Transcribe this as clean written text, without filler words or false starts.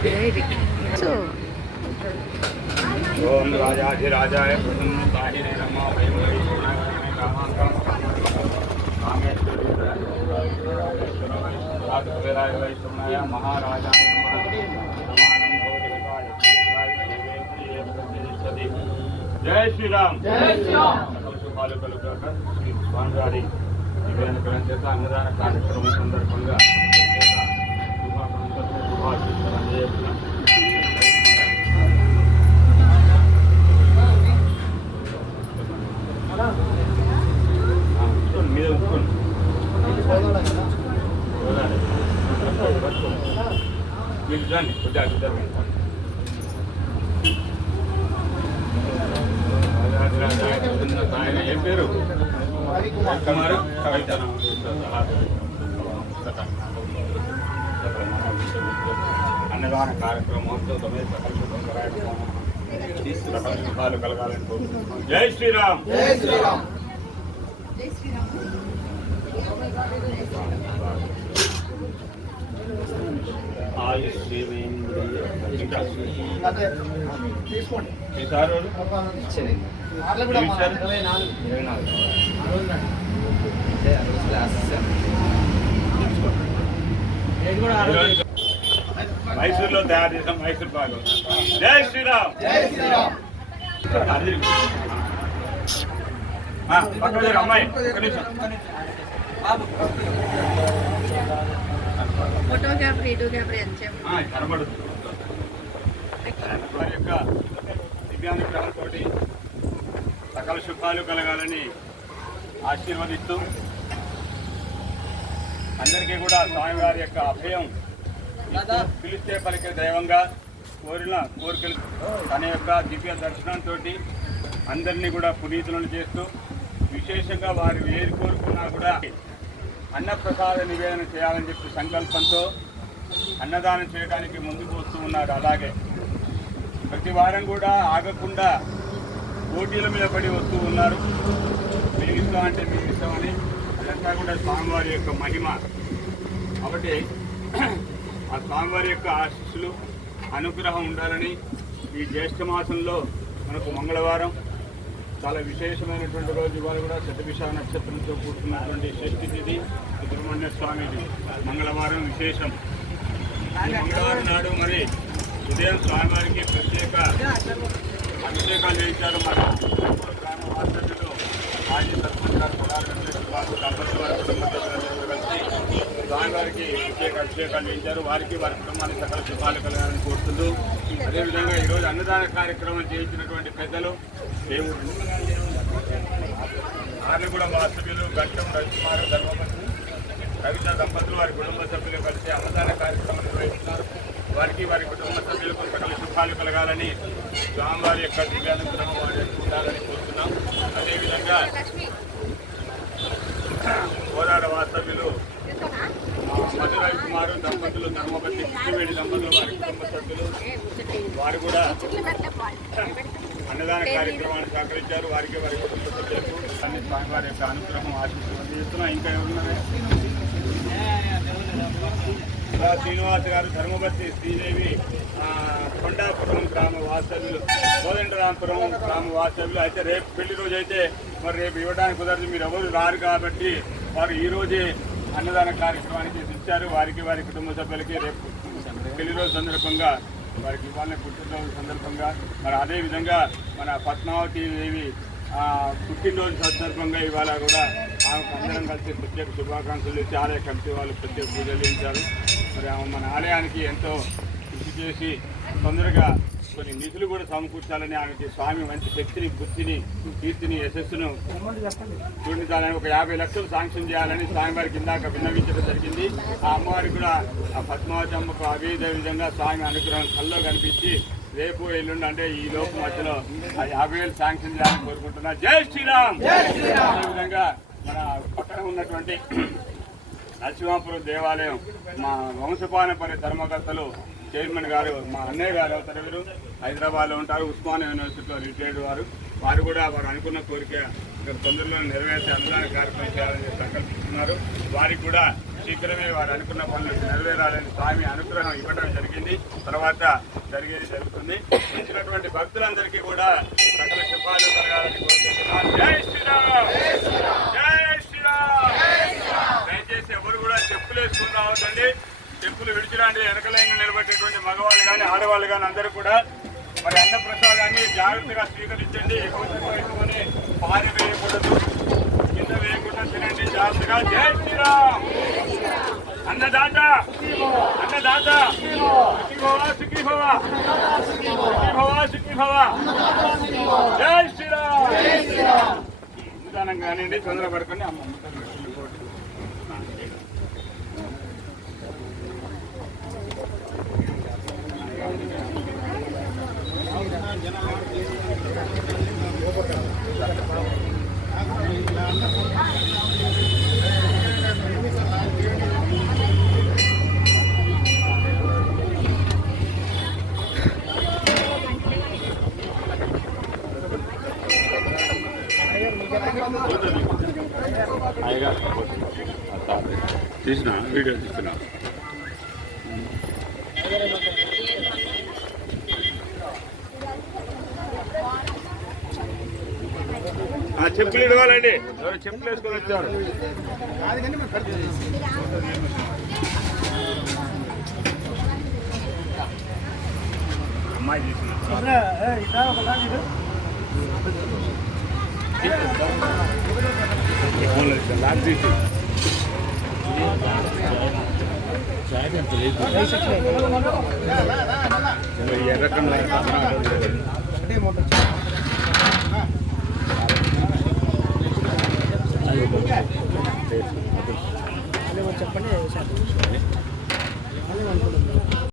ओम राजाधिराजाय प्रसन्नताहि नमा वयं वैष्णवाय कामांकं कामेश्वराय वैष्णवाय महाराजाय जय श्री राम। जय श्री राम। शुभालु कलुगाక श्री स्वामी निवेदन చేత అన్నదాన కార్యక్రమం సందర్భంగా ఆయన ఏం పేరు కుమారు అన్నదాన కార్యక్రమంతో సకల శుభాలు కలగాలని కోరుకుంటున్నాం. జై శ్రీరామ్. జై శ్రీరామ్. మైసూరులో తయారు చేసాం మైసూర్ పాలు. జై శ్రీరామ్. జై శ్రీరామ్. అమ్మాయి కనబడుతుంది. వారి యొక్క దివ్యానుగ్రహంతో సకల శుభాలు కలగాలని ఆశీర్వదిస్తూ అందరికీ కూడా స్వామివారి యొక్క అభయం పిలిస్తే పలికే దైవంగా కోరిన కోరికలు తన యొక్క దివ్య దర్శనంతో అందరినీ కూడా పునీతులను చేస్తూ విశేషంగా వారు ఏది కోరుకున్నా కూడా అన్నప్రసాద నివేదన చేయాలని చెప్పి సంకల్పంతో అన్నదానం చేయడానికి ముందుకు వస్తూ ఉన్నారు. అలాగే ప్రతి వారం కూడా ఆగకుండా పోటీల మీద పడి వస్తూ ఉన్నారు. మేము ఇష్టం అంటే మేము ఇష్టమని అదంతా కూడా స్వామివారి యొక్క మహిమ. కాబట్టి ఆ స్వామివారి యొక్క ఆశీస్సులు అనుగ్రహం ఉండాలని ఈ జ్యేష్ఠ మాసంలో మనకు మంగళవారం చాలా విశేషమైనటువంటి రోజు. ఇవాళ కూడా శతభిష నక్షత్రంతో కూర్చున్నటువంటి షష్ఠి తిథి సుబ్రహ్మణ్య స్వామిది మంగళవారం విశేషం. ఈ మంగళవారం నాడు మరి ఉదయం స్వామివారికి ప్రత్యేక అభిషేకాలు చేయించారు. మన గ్రామ వాస్తవ్యులు మాజీ సర్పంచ్ గారు బాబు దంపతుల వారి కుటుంబ సభ్యులందరూ కలిసి స్వామివారికి ప్రత్యేక అభిషేకాలు చేయించారు. వారికి వారి కుటుంబానికి సకల శుభాలు కలగాలని కోరుతుంటూ అదేవిధంగా ఈరోజు అన్నదాన కార్యక్రమం చేయించినటువంటి పెద్దలు దేవుడు ఆర్లగూడ వాస్తవ్యులు గట్టం రవికుమార్ ధర్మపతి రవిత దంపతులు వారి కుటుంబ సభ్యులు కలిసి అన్నదాన కార్యక్రమం నిర్వహిస్తున్నారు. వారికి వారి కుటుంబ సభ్యులకు సకల శుభాలు కలగాలని స్వామివారి యొక్క దివ్యానుగ్రహం వారి ఉండాలని కోరుతున్నాం. అదేవిధంగా కోరాడ వాస్తవ్యులు మధు రవికుమారు దంపతులు ధర్మపతి కృష్ణవేణి దంపతులు వారి కుటుంబ సభ్యులు వారు కూడా అన్నదాన కార్యక్రమాన్ని సహకరించారు. వారికి వారి కుటుంబ సభ్యులకు అన్ని స్వామివారి యొక్క అనుగ్రహం ఆశిస్తున్నాం. ఇంకా ఎవరున్నారే శ్రీనివాస్ గారు ధర్మపతి శ్రీదేవి కొండాపురం గ్రామ వాస్తవ్యులు కోదండరాంపురం గ్రామ వాస్తవ్యులు. అయితే రేపు పెళ్లి రోజు అయితే మరి రేపు ఇవ్వడానికి కుదరదు, మీరు ఎవరు రారు కాబట్టి వారు ఈరోజే అన్నదాన కార్యక్రమానికి ఇచ్చారు. వారికి వారి కుటుంబ సభ్యులకి రేపు పెళ్లి రోజు సందర్భంగా వారికి ఇవ్వాలని పుట్టినరోజు సందర్భంగా మరి అదేవిధంగా మన పద్మావతి దేవి పుట్టినరోజు సందర్భంగా ఇవాళ కూడా ఆమెకు అందరం కలిసి ప్రత్యేక శుభాకాంక్షలు ఇచ్చి ఆలయ కమిటీ వాళ్ళు ప్రత్యేక పూజలు చేయించారు. మరి ఆమె మన ఆలయానికి ఎంతో కృషి చేసి తొందరగా కొన్ని నిధులు కూడా సమకూర్చాలని ఆమెకి స్వామి మంచి శక్తిని బుద్ధిని కీర్తిని యశస్సును చూడించాలని 50 లక్షలు శాంక్షన్ చేయాలని స్వామివారికి ఇందాక విన్నవించడం జరిగింది. ఆ అమ్మవారికి కూడా ఆ పద్మావతి అమ్మకు అదే విధంగా స్వామి అనుగ్రహం కల్లో కనిపించి రేపు ఎల్లుండి అంటే ఈ లోపు మధ్యలో ఆ 50,000 శాంక్షన్ చేయాలని కోరుకుంటున్నా. జై శ్రీరామ్. అదేవిధంగా మన పక్కన ఉన్నటువంటి నరసింహాపురం దేవాలయం మా వంశపానపరి ధర్మకర్తలు చైర్మన్ గారు మా అన్నయ్య గారు అవుతారు. వీరు హైదరాబాద్లో ఉంటారు, ఉస్మానియా యూనివర్సిటీలో రిటైర్డ్ వారు కూడా వారు అనుకున్న కోరిక ఇక్కడ తొందరలో నెరవేర్చి అన్నదాన కార్యక్రమం చేయాలని సంకల్పిస్తున్నారు. వారికి కూడా శీఘ్రమే వారు అనుకున్న పనులు నెరవేరాలని స్వామి అనుగ్రహం ఇవ్వడం జరిగింది. తర్వాత జరిగేది జరుగుతుంది. వచ్చినటువంటి భక్తులందరికీ కూడా సకల శుభాలు కలగాలని కోరుకుంటున్నాను. జై శ్రీరామ్, జై శ్రీరామ్. దయచేసి ఎవరు కూడా చెప్పులు వేసుకుని రావద్దండి. చెప్పులు విడిచిరాండి. వెనకలైన నిలబెట్టేటువంటి మగవాళ్ళు కానీ ఆడవాళ్ళు కానీ అందరూ కూడా మరి అన్న ప్రసాదాన్ని జాగ్రత్తగా స్వీకరించండి. ఎక్కువ వేసుకొని పారి వేయకూడదు, కింద వేయకుండా తినండి జాగ్రత్తగా. జై శ్రీరామ్. అన్నదాత అన్నదాత సుఖీ భవ సుఖీ భవ సుఖీ భవ సుఖీ భవ. జై శ్రీరామ్. నిదానం కానివ్వండి, తొందరపడుకొని అమ్మ తీసిన వీడియో తీస్తున్నా. చెప్పులు ఇవ్వాలండి. ఎవరు చెప్పులు వేసుకొని వచ్చారు? అమ్మాయి తీసుకున్నా లాక్ తీసి ఎర్రకం చెప్పండి.